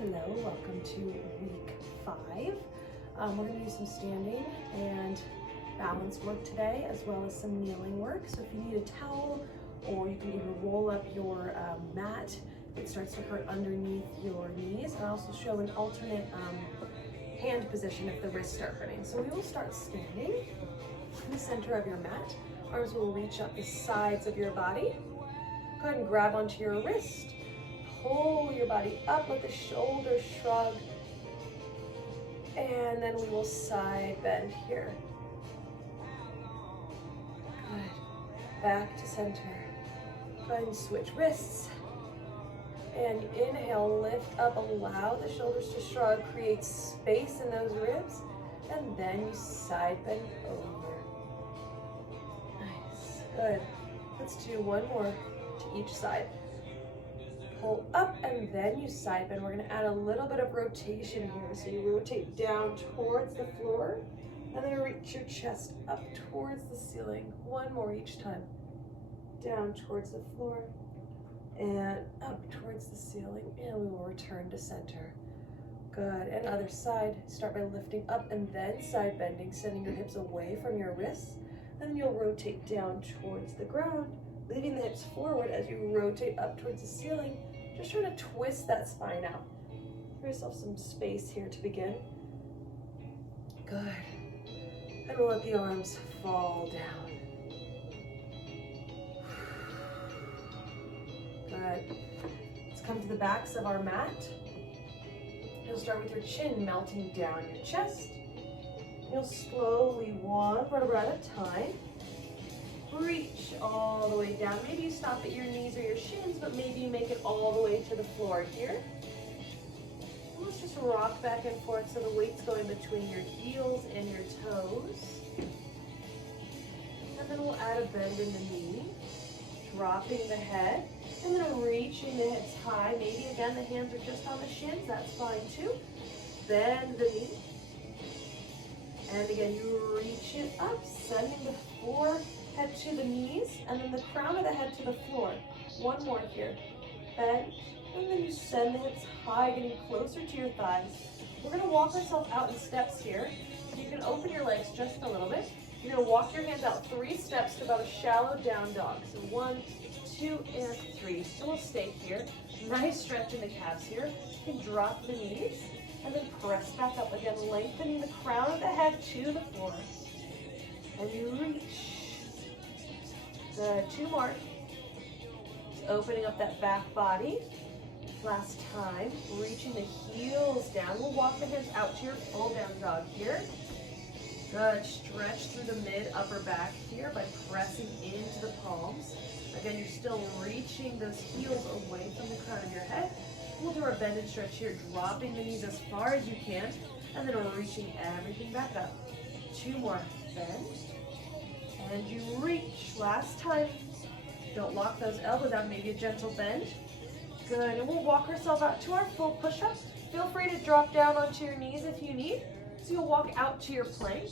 Hello, welcome to week 5. We're going to do some standing and balance work today, as well as some kneeling work. So if you need a towel, or you can even roll up your mat, it starts to hurt underneath your knees. And I also show an alternate hand position if the wrists start hurting. So we will start standing in the center of your mat. Arms will reach up the sides of your body. Go ahead and grab onto your wrist. Pull your body up, let the shoulders shrug. And then we will side bend here. Good. Back to center. Go ahead and switch wrists. And inhale, lift up, allow the shoulders to shrug, create space in those ribs. And then you side bend over. Nice, good. Let's do one more to each side. Pull up and then you side bend. We're gonna add a little bit of rotation here. So you rotate down towards the floor and then reach your chest up towards the ceiling. One more each time. Down towards the floor and up towards the ceiling, and we will return to center. Good, and other side. Start by lifting up and then side bending, sending your hips away from your wrists. Then you'll rotate down towards the ground, leaving the hips forward as you rotate up towards the ceiling. Just trying to twist that spine out. Give yourself some space here to begin. Good. And we'll let the arms fall down. Good. Let's come to the backs of our mat. You'll start with your chin melting down your chest. You'll slowly, one vertebra at a time, reach all the way down. Maybe you stop at your knees or your shins, but maybe you make it all the way to the floor here. And let's just rock back and forth so the weight's going between your heels and your toes. And then we'll add a bend in the knee, dropping the head, and then reaching the hips high. Maybe again the hands are just on the shins, that's fine too. Bend the knee. And again, you reach it up, sending the forehead to the knees, and then the crown of the head to the floor. One more here. Bend, and then you send the hips high, getting closer to your thighs. We're gonna walk ourselves out in steps here. You can open your legs just a little bit. You're gonna walk your hands out 3 steps to about a shallow down dog. So 1, 2, and 3. So we'll stay here. Nice stretch in the calves here. You can drop the knees and then press back up again, lengthening the crown of the head to the floor. And you reach. Good, 2 more. Just opening up that back body. Last time, reaching the heels down. We'll walk the hands out to your full down dog here. Good, stretch through the mid upper back here by pressing into the palms. Again, you're still reaching those heels away from the crown of your head. We'll do our bend and stretch here, dropping the knees as far as you can, and then we're reaching everything back up. 2 more, bend. And you reach. Last time. Don't lock those elbows out, maybe a gentle bend. Good, and we'll walk ourselves out to our full push-up. Feel free to drop down onto your knees if you need. So you'll walk out to your plank.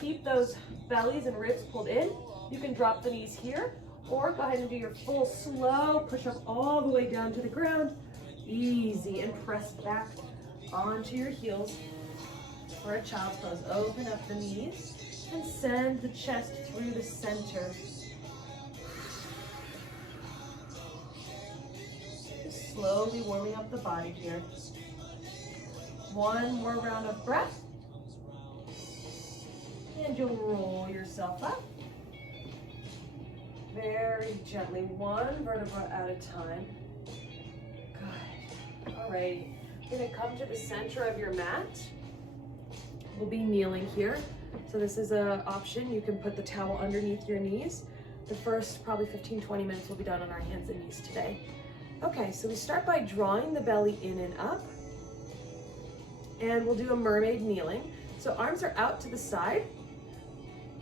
Keep those bellies and ribs pulled in. You can drop the knees here, or go ahead and do your full slow push-up all the way down to the ground. Easy, and press back onto your heels for a child's pose. Open up the knees. And send the chest through the center. Just slowly warming up the body here. 1 more round of breath. And you'll roll yourself up. Very gently, 1 vertebra at a time. Good. Alrighty. You're going to come to the center of your mat. We'll be kneeling here. So this is an option. You can put the towel underneath your knees. The first probably 15-20 minutes will be done on our hands and knees today. Okay, so we start by drawing the belly in and up. And we'll do a mermaid kneeling. So arms are out to the side.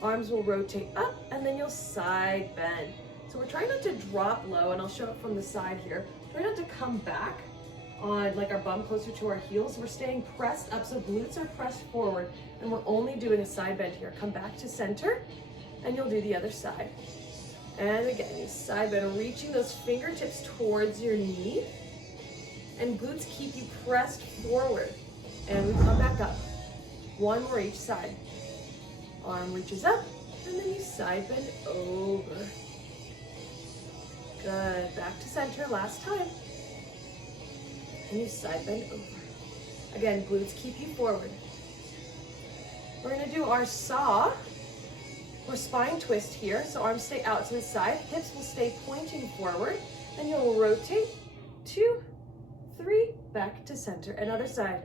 Arms will rotate up, and then you'll side bend. So we're trying not to drop low, and I'll show it from the side here. Try not to come back on like our bum closer to our heels. We're staying pressed up, so glutes are pressed forward, and we're only doing a side bend here. Come back to center, and you'll do the other side. And again, you side bend, reaching those fingertips towards your knee. and glutes keep you pressed forward. And we come back up. One more each side. Arm reaches up, and then you side bend over. Good, back to center, last time. And you side bend over. Again, glutes keep you forward. We're gonna do our saw or spine twist here. So arms stay out to the side, hips will stay pointing forward, and you'll rotate, 2, 3, back to center. Another side,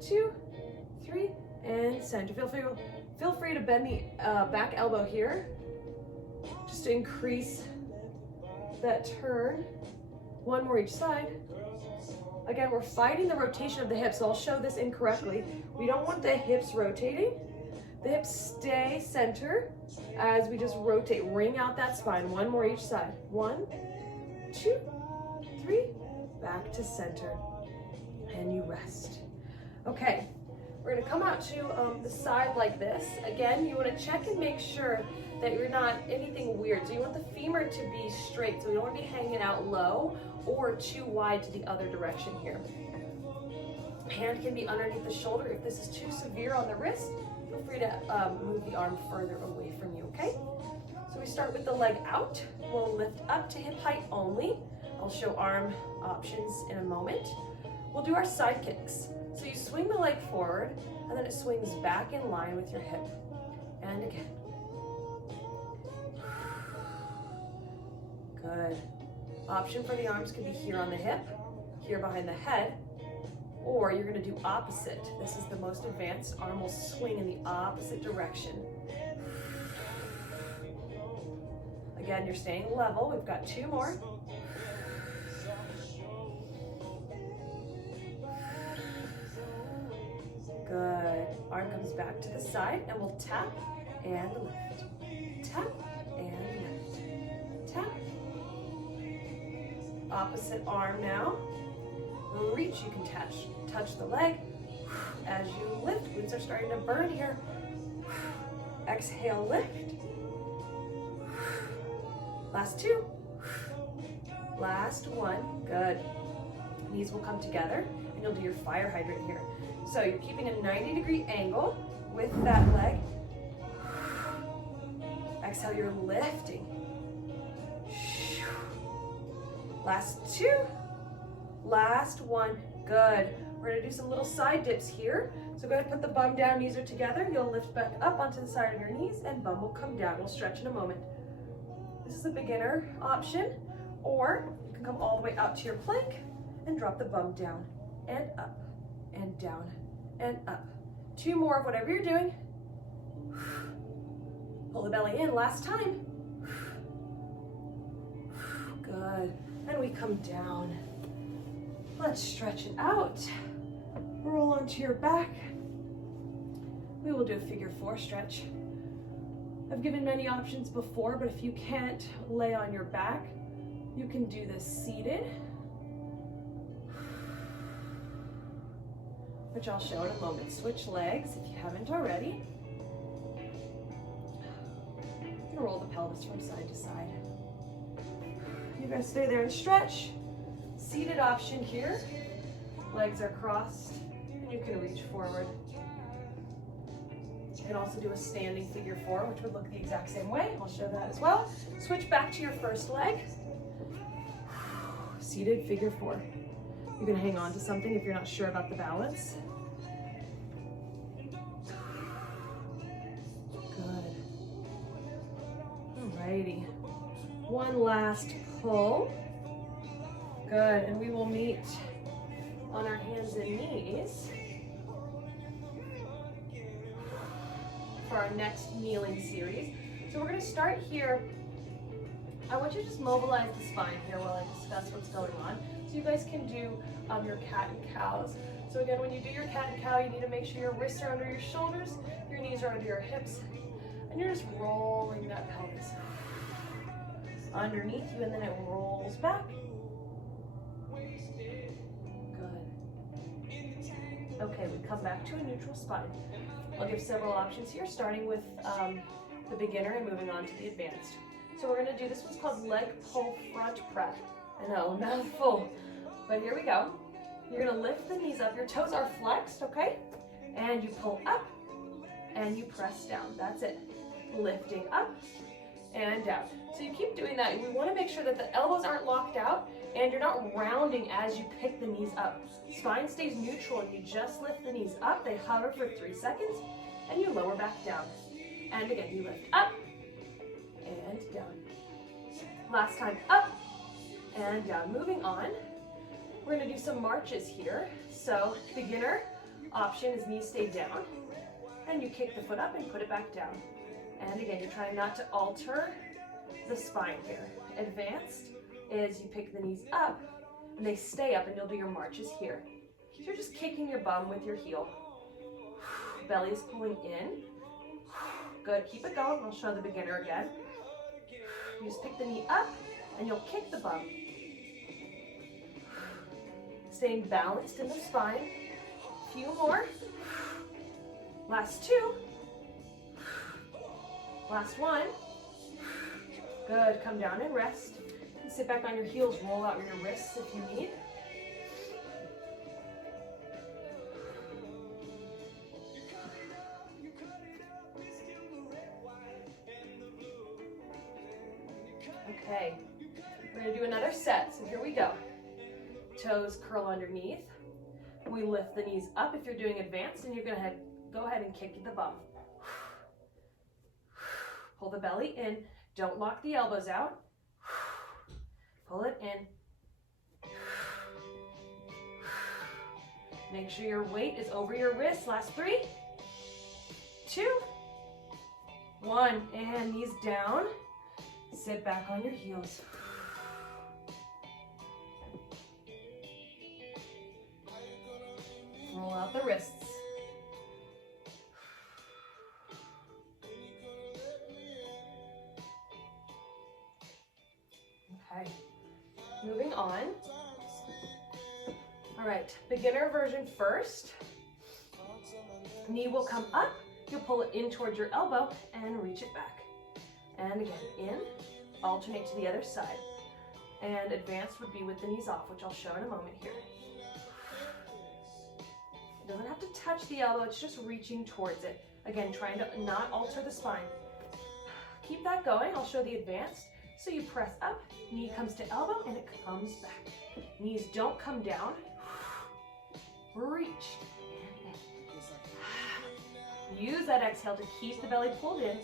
2, 3, and center. Feel free to bend the back elbow here, just to increase that turn. One more each side. Again, we're fighting the rotation of the hips, so I'll show this incorrectly. We don't want the hips rotating. The hips stay center as we just rotate, ring out that spine. One more each side. 1, 2, 3, back to center, and you rest. Okay, we're gonna come out to the side like this. Again, you wanna check and make sure that you're not anything weird. So you want the femur to be straight, so we don't wanna be hanging out low or too wide to the other direction here. Hand can be underneath the shoulder. If this is too severe on the wrist, feel free to move the arm further away from you, okay? So we start with the leg out. We'll lift up to hip height only. I'll show arm options in a moment. We'll do our side kicks. So you swing the leg forward, and then it swings back in line with your hip. And again. Good. Option for the arms could be here on the hip, here behind the head, or you're gonna do opposite. This is the most advanced. Arm will swing in the opposite direction. Again, you're staying level. We've got 2 more. Good. Arm comes back to the side, and we'll tap and lift. Tap and lift. Tap. Opposite arm now. Reach, you can touch the leg. As you lift, glutes are starting to burn here. Exhale, lift. Last 2. Last 1, good. Knees will come together, and you'll do your fire hydrant here. So you're keeping a 90-degree angle with that leg. Exhale, you're lifting. Last 2. Last 1, good. We're gonna do some little side dips here. So go ahead and put the bum down, knees are together. You'll lift back up onto the side of your knees, and bum will come down. We'll stretch in a moment. This is a beginner option, or you can come all the way out to your plank and drop the bum down and up and down and up. 2 more of whatever you're doing. Pull the belly in, last time. Good, and we come down. Let's stretch it out. Roll onto your back. We will do a figure 4 stretch. I've given many options before, but if you can't lay on your back, you can do this seated, which I'll show in a moment. Switch legs if you haven't already. You can roll the pelvis from side to side. You guys stay there and stretch. Seated option here. Legs are crossed, and you can reach forward. You can also do a standing figure 4, which would look the exact same way. I'll show that as well. Switch back to your first leg. Seated figure 4. You can hang on to something if you're not sure about the balance. Good. Alrighty. One last pull. Good, and we will meet on our hands and knees for our next kneeling series. So we're going to start here. I want you to just mobilize the spine here while I discuss what's going on. So you guys can do your cat and cows. So again, when you do your cat and cow, you need to make sure your wrists are under your shoulders, your knees are under your hips, and you're just rolling that pelvis underneath you, and then it rolls back. Okay, we come back to a neutral spine. I'll give several options here, starting with the beginner and moving on to the advanced. So we're gonna do this, what's called leg pull front press. I know, mouthful. But here we go. You're gonna lift the knees up. Your toes are flexed, okay? And you pull up and you press down. That's it. Lifting up and down. So you keep doing that. We wanna make sure that the elbows aren't locked out and you're not rounding as you pick the knees up. Spine stays neutral and you just lift the knees up. They hover for 3 seconds and you lower back down. And again, you lift up and down. Last time, up and down. Moving on, we're gonna do some marches here. So beginner option is knees stay down and you kick the foot up and put it back down. And again, you're trying not to alter the spine here. Advanced is you pick the knees up and they stay up and you'll do your marches here. So you're just kicking your bum with your heel. Belly is pulling in. Good, keep it going. I'll show the beginner again. You just pick the knee up and you'll kick the bum. Staying balanced in the spine. A few more. Last 2. Last 1. Good, come down and rest. And sit back on your heels, roll out your wrists if you need. Okay, we're gonna do another set, so here we go. Toes curl underneath. We lift the knees up if you're doing advanced, and you're gonna go ahead and kick the bum. Pull the belly in, don't lock the elbows out. Pull it in. Make sure your weight is over your wrists. Last 3, 2, 1, and knees down. Sit back on your heels. Roll out the wrists. Okay, moving on. All right, beginner version first. Knee will come up, you'll pull it in towards your elbow and reach it back. And again, in, alternate to the other side. And advanced would be with the knees off, which I'll show in a moment here. It doesn't have to touch the elbow, it's just reaching towards it. Again, trying to not alter the spine. Keep that going, I'll show the advanced. So you press up, knee comes to elbow, and it comes back. Knees don't come down. Reach. Use that exhale to keep the belly pulled in.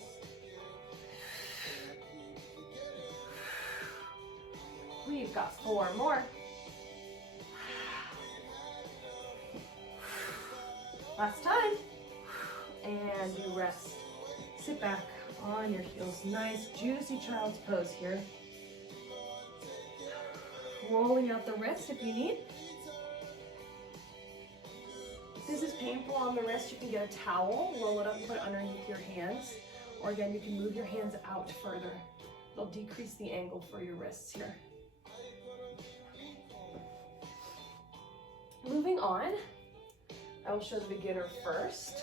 We've got 4 more. Last time. And you rest. Sit back on your heels. Nice, juicy child's pose here. Rolling out the wrist if you need. If this is painful on the wrist, you can get a towel, roll it up and put it underneath your hands. Or again, you can move your hands out further. It'll decrease the angle for your wrists here. Moving on, I will show the beginner first.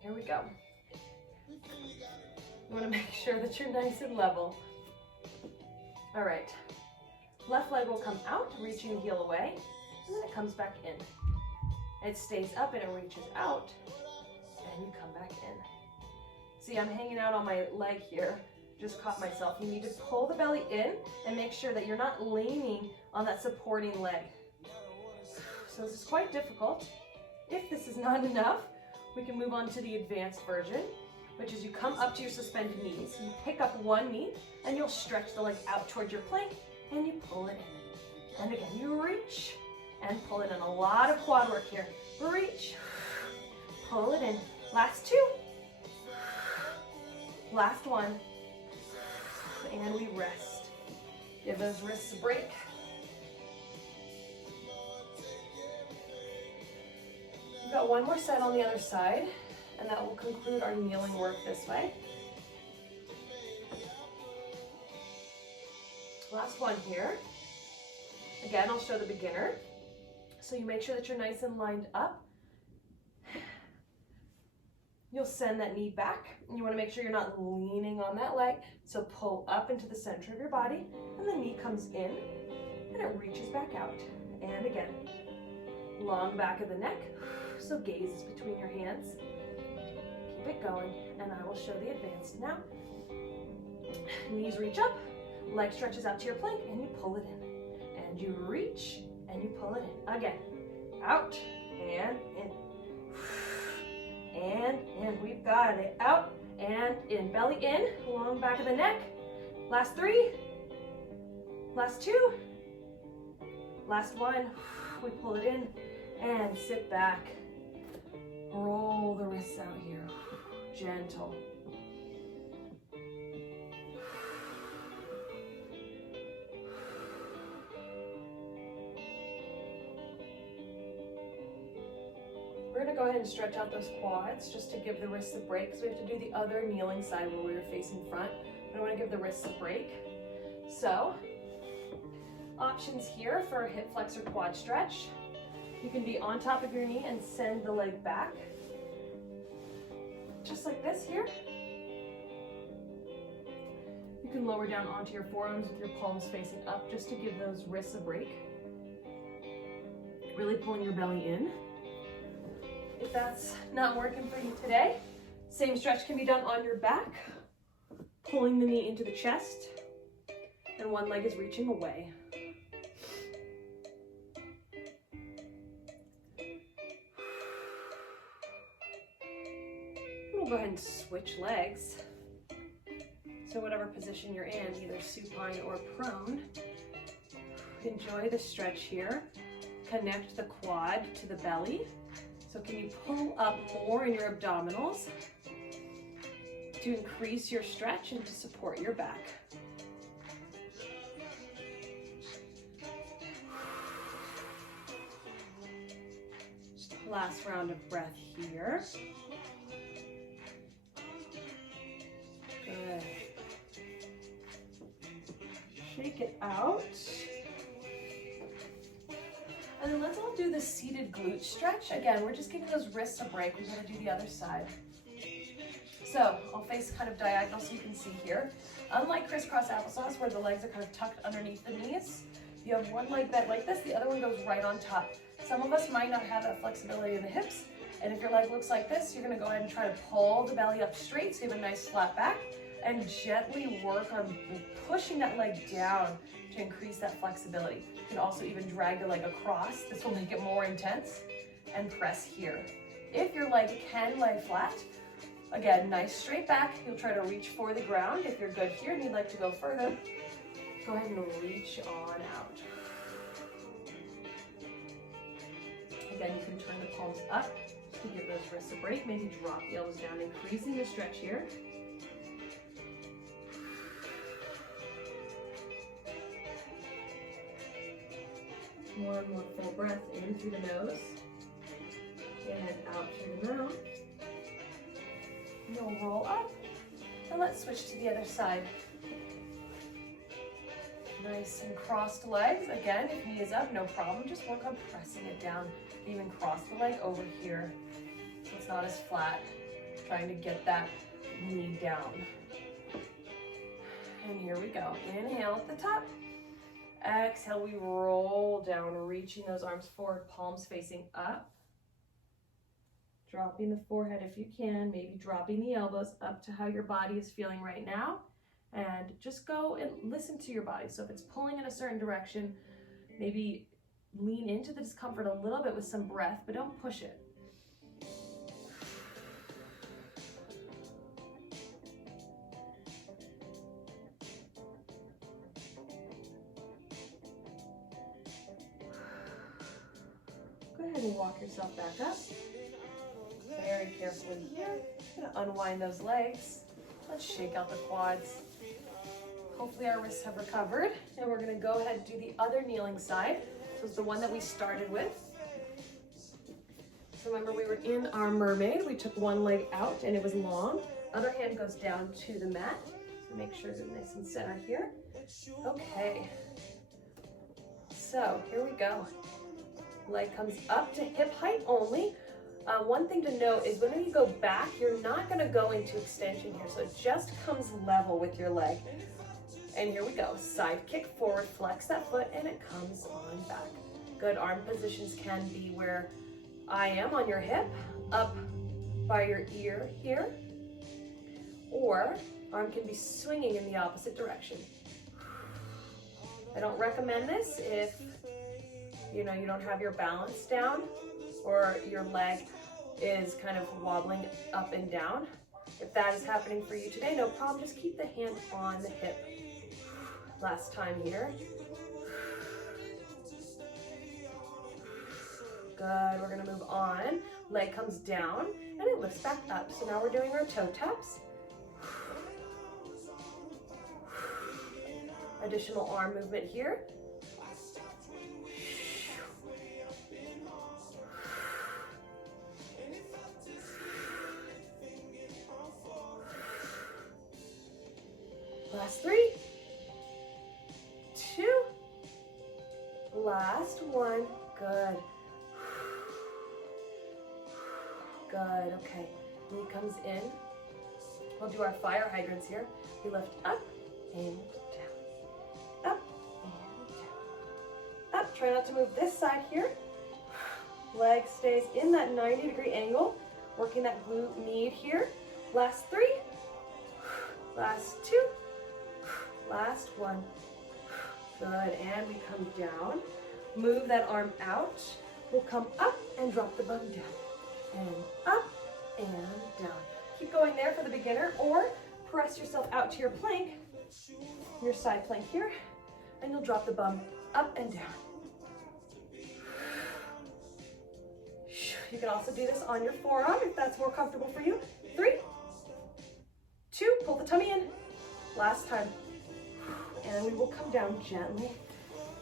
Here we go. You want to make sure that you're nice and level. All right, left leg will come out, reaching the heel away, and then it comes back in. It stays up and it reaches out, and you come back in. See, I'm hanging out on my leg here. Just caught myself. You need to pull the belly in and make sure that you're not leaning on that supporting leg. So this is quite difficult. If this is not enough, we can move on to the advanced version, which is you come up to your suspended knees, you pick up one knee, and you'll stretch the leg out towards your plank, and you pull it in. And again, you reach and pull it in. A lot of quad work here. Reach, pull it in. Last 2. Last 1. And we rest. Give those wrists a break. We've got 1 more set on the other side, and that will conclude our kneeling work this way. Last one here. Again, I'll show the beginner. So you make sure that you're nice and lined up. You'll send that knee back. You want to make sure you're not leaning on that leg. So pull up into the center of your body, and the knee comes in, and it reaches back out. And again, long back of the neck. So gaze is between your hands. Keep it going, and I will show the advanced now. Knees reach up, leg stretches out to your plank, and you pull it in. And you reach, and you pull it in. Again, out, and in. And in. We've got it. Out, and in. Belly in, long back of the neck. Last 3. Last 2. Last 1. We pull it in, and sit back. Roll the wrists out here. Gentle. We're going to go ahead and stretch out those quads just to give the wrists a break, because we have to do the other kneeling side where we were facing front. But I want to give the wrists a break. So, options here for a hip flexor quad stretch. You can be on top of your knee and send the leg back. Just like this here. You can lower down onto your forearms with your palms facing up just to give those wrists a break. Really pulling your belly in. If that's not working for you today, same stretch can be done on your back, pulling the knee into the chest, and one leg is reaching away. We'll go ahead and switch legs. So whatever position you're in, either supine or prone, enjoy the stretch here. Connect the quad to the belly. So can you pull up more in your abdominals to increase your stretch and to support your back? Last round of breath here. Good. Shake it out. And then let's all do the seated glute stretch. Again, we're just giving those wrists a break. We're going to do the other side. So I'll face kind of diagonal so you can see here. Unlike crisscross applesauce, where the legs are kind of tucked underneath the knees, you have one leg bent like this, the other one goes right on top. Some of us might not have that flexibility in the hips, and if your leg looks like this, you're going to go ahead and try to pull the belly up straight so you have a nice flat back, and gently work on pushing that leg down to increase that flexibility. You can also even drag your leg across. This will make it more intense, and press here. If your leg can lay flat, again, nice straight back. You'll try to reach for the ground. If you're good here and you'd like to go further, go ahead and reach on out. Again, you can turn the palms up to give those wrists a break. Maybe drop the elbows down, increasing the stretch here. One more full breath in through the nose and out through the mouth. You'll roll up, and let's switch to the other side. Nice and crossed legs. Again, if knee is up, no problem. Just work on pressing it down. Even cross the leg over here so it's not as flat. Trying to get that knee down. And here we go. Inhale at the top. Exhale, we roll down, reaching those arms forward, palms facing up. Dropping the forehead if you can, maybe dropping the elbows up to how your body is feeling right now. And just go and listen to your body. So if it's pulling in a certain direction, maybe lean into the discomfort a little bit with some breath, but don't push it. Go ahead and walk yourself back up. Very carefully here. I'm going to unwind those legs. Let's shake out the quads. Hopefully our wrists have recovered. And we're going to go ahead and do the other kneeling side. This was the one that we started with. So remember, we were in our mermaid. We took one leg out and it was long. Other hand goes down to the mat. So make sure they're nice and center here. Okay. So here we go. Leg comes up to hip height only. One thing to note is when you go back, you're not going to go into extension here. So it just comes level with your leg. And here we go. Side kick forward, flex that foot, and it comes on back. Good. Arm positions can be where I am on your hip, up by your ear here, or arm can be swinging in the opposite direction. I don't recommend this if you don't have your balance down or your leg is kind of wobbling up and down. If that is happening for you today, no problem. Just keep the hand on the hip. Last time here. Good. We're going to move on. Leg comes down and it lifts back up. So now we're doing our toe taps. Additional arm movement here. Last 3, 2, last 1, good. Good, okay. Knee comes in. We'll do our fire hydrants here. We lift up and down. Up and down. Up, try not to move this side here. Leg stays in that 90-degree angle, working that glute med here. Last 3, last 2, last 1. Good, and we come down. Move that arm out. We'll come up and drop the bum down. And up and down. Keep going there for the beginner, or press yourself out to your plank, your side plank here, and you'll drop the bum up and down. You can also do this on your forearm if that's more comfortable for you. 3, 2, pull the tummy in. Last time. And we will come down gently.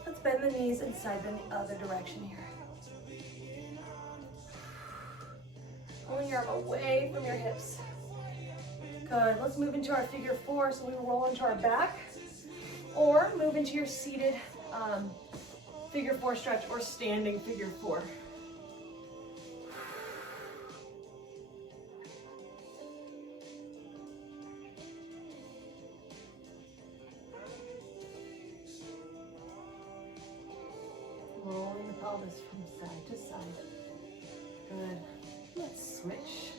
Let's bend the knees and side bend the other direction here. Pulling your arm away from your hips. Good. Let's move into our figure 4. So we roll into our back, or move into your seated figure 4 stretch or standing figure 4. Rolling the pelvis from side to side. Good. Let's switch.